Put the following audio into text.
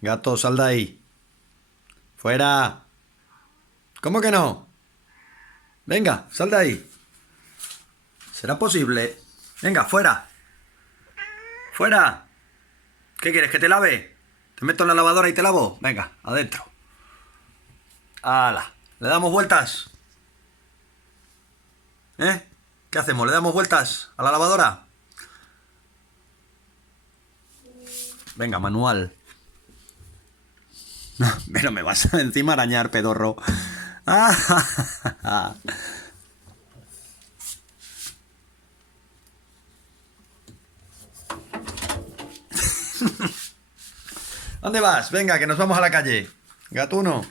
Gato, sal de ahí. Fuera. ¿Cómo que no? Venga, sal de ahí. ¿Será posible? Venga, fuera. Fuera. ¿Qué quieres? ¿Que te lave? ¿Te meto en la lavadora y te lavo? Venga, adentro. ¡Hala! ¿Le damos vueltas? ¿Eh? ¿Qué hacemos? ¿Le damos vueltas a la lavadora? Venga, manual. Pero me vas a encima arañar, pedorro. ¿Dónde vas? Venga, que nos vamos a la calle. Gatuno.